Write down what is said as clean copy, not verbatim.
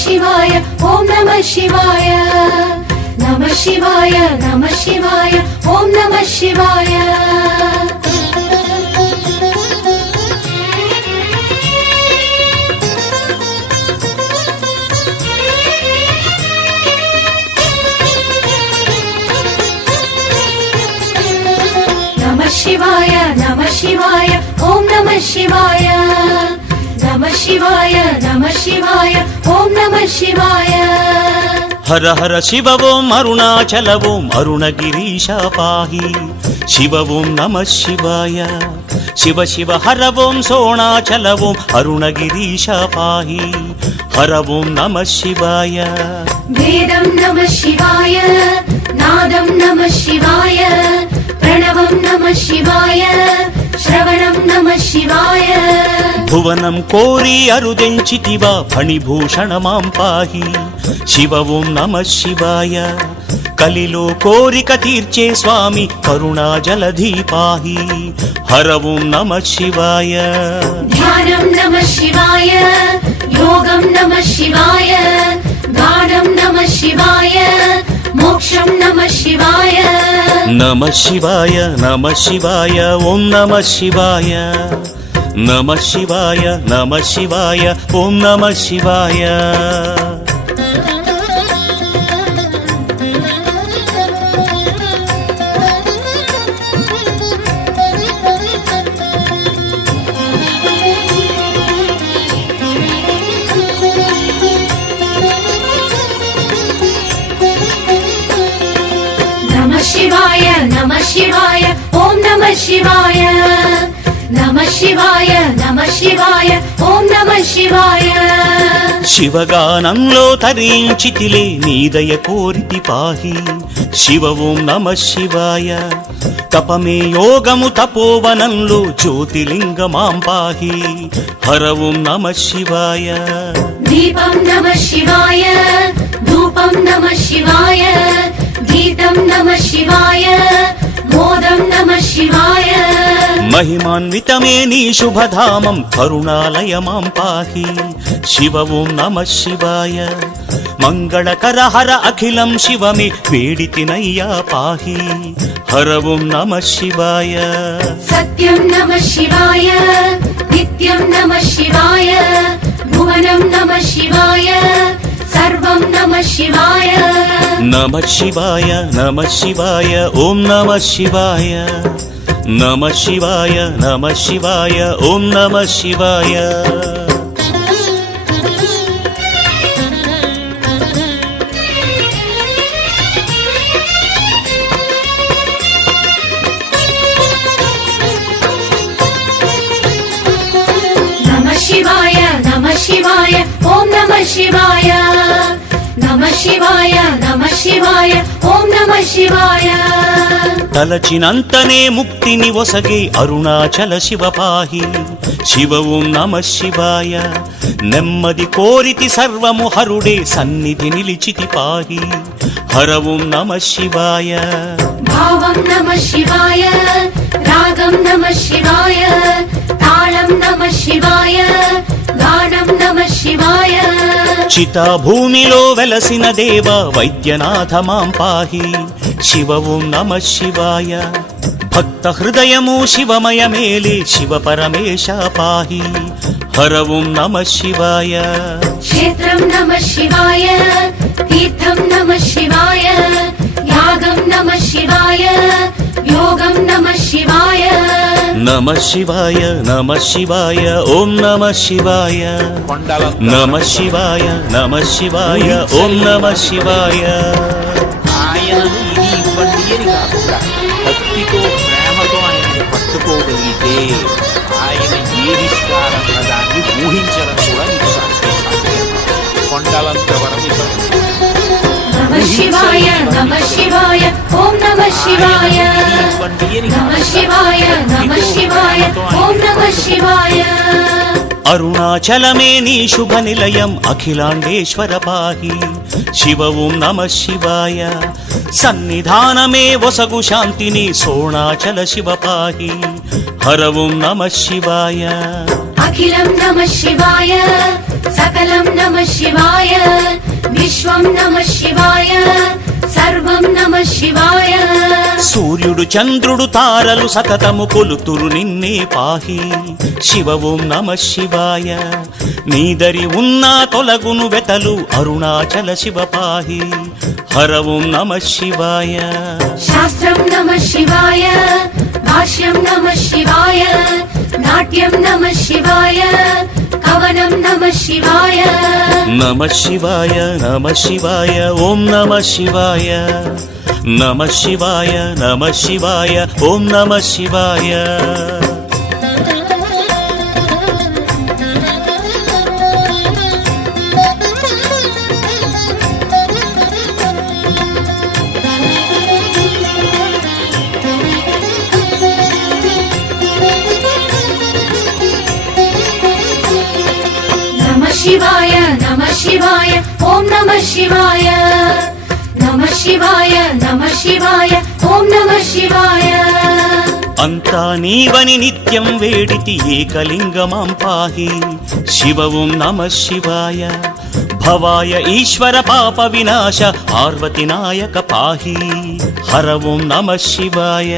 शिवाय ओम नमः शिवाय नमः शिवाय नमः शिवाय ओम नमः शिवाय नमः शिवाय ओम नमः शिवाय नमः शिवाय ओम नमः शिवाय हर हर शिव ओम अरुणाचल ओम अरुणगिरीशा पाहि शिव ओम नमः शिवाय शिव शिव हर ओम सोणाचल ओम अरुणगिरीशा पाहि हर ओम नमः शिवाय वेदं नमः शिवाय नादं नमः शिवाय प्रणवं नमः शिवाय श्रवणं नमः शिवाय भुवनं कोरि अरुदेंचितिवा फणिभूषण मां पाहि शिव ओम नमः शिवाय कलिलो कोरिक तीर्चे स्वामी करुणा जलधि पाहि हर ओम नमः शिवाय ध्यानं नमः शिवाय योगं नमः शिवाय गाढं नमः शिवाय मोक्षं नमः शिवाय नमः शिवाय ओम नमः शिवाय नमः शिवाय ओम नमः शिवाय नमः शिवाय ओम नमः शिवाय नमः शिवाय ओम नमः शिवाय शिवगानंलो तరించితిలే నీదయ కోరితి పాహి శివ ఓం నమః శివాయ తపమే యోగము తపోవనంలో జ్యోతిలింగమాం పాహి హర ఓం నమః శివాయ దీపం నమః శివాయ ధూపం నమః శివాయ గీతం నమః శివాయ మోదం నమః శివాయ महिमान्वितमे नी शुभधामं करुणालयमां पाहि शिव ओं नमः शिवाय मंगलकर हर अखिलं शिव मे वेडितिनय्या पाहि हर ओं नमः शिवाय सत्यं नमः शिवाय नित्यं नमः शिवाय भुवनं नमः शिवाय सर्वं नमः शिवाय नमः शिवाय ओं नमः शिवाय नमः शिवाय ओम नमः शिवाय नमः शिवाय ओम नमः शिवाय नमः शिवाय ओम नमः शिवाय తలచినంతనే ముక్తిని ఒసగే అరుణాచల శివ పాహి శివ ఓం నమః శివాయ నెమ్మది కోరితి సర్వము హరుడే సన్నిధి నిలిచితి పాహి హర ఓం నమః శివాయ భావం నమః శివాయ రాగం నమః శివాయ తాళం నమః శివాయ గానం నమః శివాయ చితా భూమిలో వెలసిన దేవ వైద్యనాథ మాం పాహి శివ ఓం నమః శివాయ భక్త హృదయము శివమయ మేలే శివ పరమేశ పాహి హర ఓం నమః శివాయ క్షేత్రం నమః శివాయ తీర్థం నమః శివాయ యాగం నమః శివాయ యోగం నమః శివాయ నమః శివాయ ఓం నమః శివాయ నమః శివాయ ఓం నమః శివాయ ఆయనను ఇది ఇవ్వండి అని కాకుండా భక్తితో ప్రేమతో ఆయనను పట్టుకోగలిగితే ఆయన ఏదిస్తారన్న దాన్ని ఊహించడం కూడా నీకు సాధ్యం. కొండలంత వరం ఇవ్వండి. నమః శివాయ ఓం నమః శివాయ నమః శివాయ ఓం నమః శివాయ అరుణాచలమే నీ శుభ నిలయం అఖిలాండేశ్వర పాహి శివ ఓం నమః శివాయ సన్నిధానమే వసగు శాంతిని సోణాచల శివ పాహి హర ఓం నమః శివాయ అఖిలం నమః శివాయ सकलं नमः शिवाय विश्वं नमः शिवाय सर्वं नमः शिवाय సూర్యుడు చంద్రుడు తారలు సతతము కొలుతురు నిన్నే పాహి శివ ఓం నమ శివాయ నీదరి ఉన్నా తొలగును వెతలు అరుణాచల శివ పాహి హర ఓం నమ శివాయ शास्त्रं नमः शिवाय भाष्यं नमः शिवाय नाट्यं नमः शिवाय कवनं नमः शिवाय నమ శివాయ నమ శివాయ ఓం నమ శివాయ నమ శివాయ నమ శివాయ ఓం నమ శివాయ नमः शिवाय ॐ नमः शिवाय नमः शिवाय नमः शिवाय ॐ नमः शिवाय అంతా నీవని నిత్యం వేడితి ఏకలింగమాం పాహి శివ ఓం నమ శివాయ భవాయ ఈశ్వర పాప వినాశ పార్వతి నాయక పాహి హర ఓం నమ శివాయ